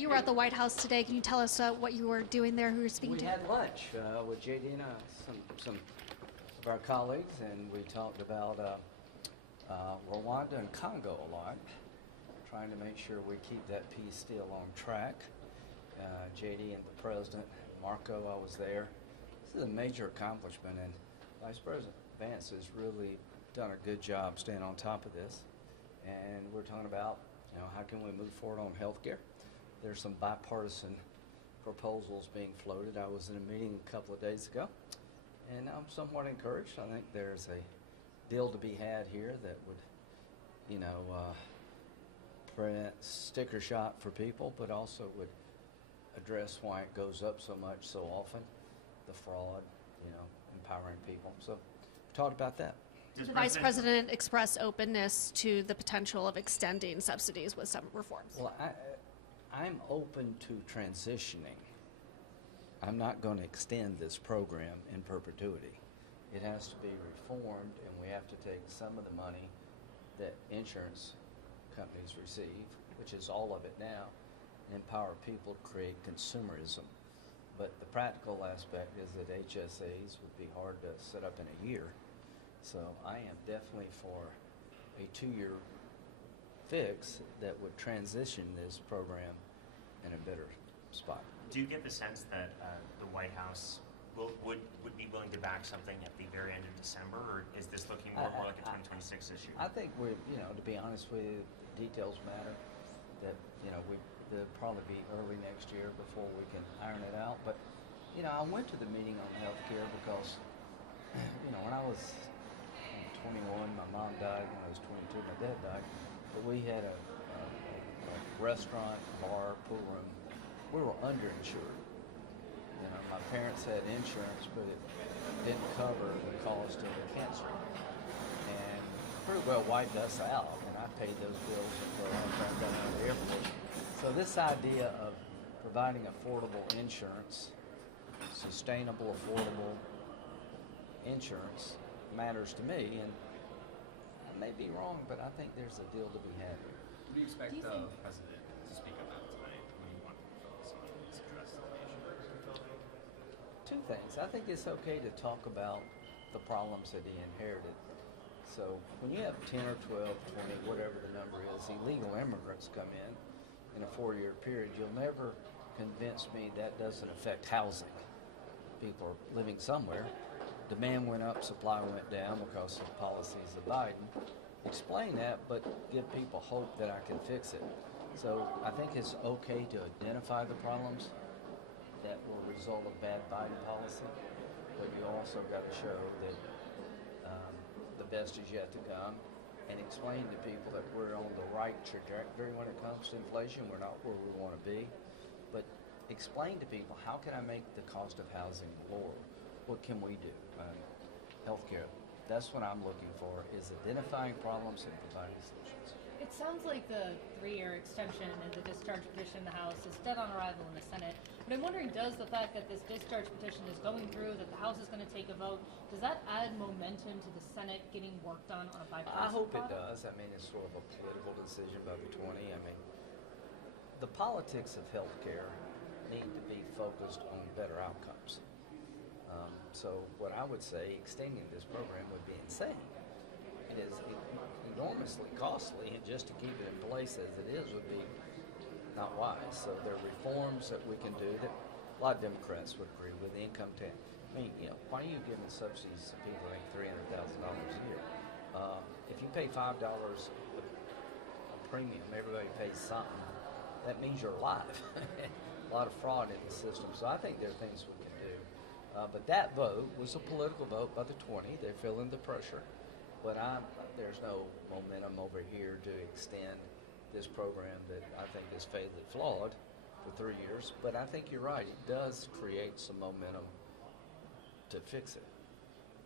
You were at the White House today. Can you tell us what you were doing there, who you were speaking to? We had lunch with JD and some of our colleagues, and we talked about Rwanda and Congo a lot, trying to make sure we keep that peace still on track. JD and the President, Marco, I was there. This is a major accomplishment, and Vice President Vance has really done a good job staying on top of this. And we're talking about, how can we move forward on health care? There's some bipartisan proposals being floated. I was in a meeting a couple of days ago, and I'm somewhat encouraged. I think there's a deal to be had here that would, prevent sticker shock for people, but also would address why it goes up so much so often, the fraud, empowering people. So we talked about that. Did the Vice President express openness to the potential of extending subsidies with some reforms? Well, I'm open to transitioning. I'm not going to extend this program in perpetuity. It has to be reformed, and we have to take some of the money that insurance companies receive, which is all of it now, and empower people to create consumerism. But the practical aspect is that HSAs would be hard to set up in a year. So I am definitely for a 2-year fix that would transition this program in a better spot. Do you get the sense that the White House would be willing to back something at the very end of December, or is this looking more like a 2026 issue? I think we're, to be honest with you, details matter. That, they'll probably be early next year before we can iron it out. But, I went to the meeting on healthcare because, when I was 21, my mom died. When I was 22, my dad died. But we had a restaurant, bar, pool room. We were underinsured. My parents had insurance, but it didn't cover the cost of the cancer. And pretty well wiped us out, and I paid those bills for a long time down at the airport. So this idea of providing affordable insurance, sustainable, affordable insurance matters to me, and I may be wrong, but I think there's a deal to be had here. What do you expect the president to speak about tonight? What do you want to focus on in his address to the nation? Two things. I think it's okay to talk about the problems that he inherited. So when you have 10 or 12, 20, whatever the number is, illegal immigrants come in a 4-year period, you'll never convince me that doesn't affect housing. People are living somewhere. Demand went up, supply went down because of policies of Biden. Explain that, but give people hope that I can fix it. So I think it's okay to identify the problems that were a result of bad Biden policy, but you also got to show that the best is yet to come, and explain to people that we're on the right trajectory when it comes to inflation. We're not where we want to be, but explain to people, how can I make the cost of housing lower? What can we do? Healthcare. That's what I'm looking for, is identifying problems and providing solutions. It sounds like the 3-year extension and the discharge petition in the House is dead on arrival in the Senate. But I'm wondering, does the fact that this discharge petition is going through, that the House is going to take a vote, does that add momentum to the Senate getting work done on a bipartisan I hope product? it does. I mean, it's sort of a political decision by the 20. I mean, the politics of healthcare need to be focused on better outcomes. So what I would say, extending this program would be insane. It is enormously costly, and just to keep it in place as it is would be not wise. So there are reforms that we can do that a lot of Democrats would agree with. The income tax. I mean, why are you giving subsidies to people who make $300,000 a year? If you pay $5 a premium, everybody pays something. That means you're alive. A lot of fraud in the system. So I think there are things we can do. But that vote was a political vote by the 20. They're feeling the pressure. But there's no momentum over here to extend this program that I think is fatally flawed for 3 years. But I think you're right. It does create some momentum to fix it.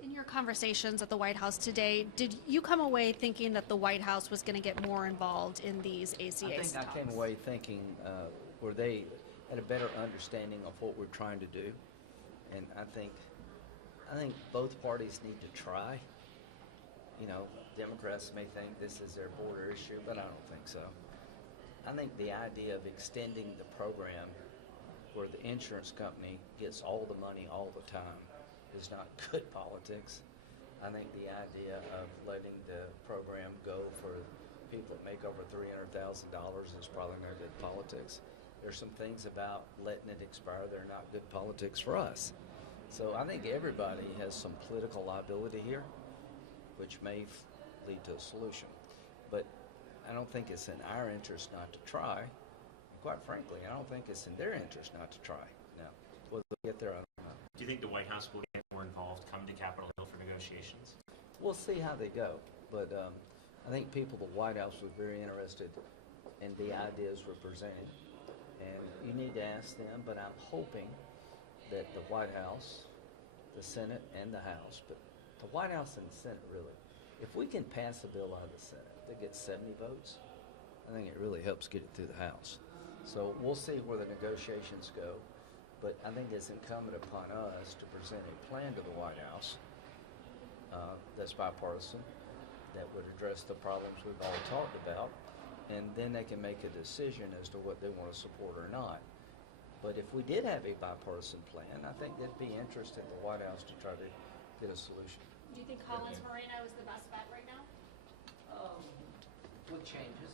In your conversations at the White House today, did you come away thinking that the White House was going to get more involved in these ACA I think I came away thinking were they had a better understanding of what we're trying to do. And I think both parties need to try. Democrats may think this is their border issue, but I don't think so. I think the idea of extending the program where the insurance company gets all the money all the time is not good politics. I think the idea of letting the program go for people that make over $300,000 is probably not good politics. There's some things about letting it expire that are not good politics for us. So I think everybody has some political liability here, which may lead to a solution. But I don't think it's in our interest not to try. And quite frankly, I don't think it's in their interest not to try. Now, whether they'll get there, I don't know. Do you think the White House will get more involved, come to Capitol Hill for negotiations? We'll see how they go. But I think people at the White House were very interested in the ideas we're presenting. And you need to ask them, but I'm hoping that the White House, the Senate, and the House, but the White House and the Senate really, if we can pass a bill out of the Senate that gets 70 votes, I think it really helps get it through the House. So we'll see where the negotiations go, but I think it's incumbent upon us to present a plan to the White House that's bipartisan, that would address the problems we've all talked about, and then they can make a decision as to what they want to support or not. But if we did have a bipartisan plan, I think there'd be interest in the White House to try to get a solution. Do you think Collins Moreno is the best bet right now? With changes.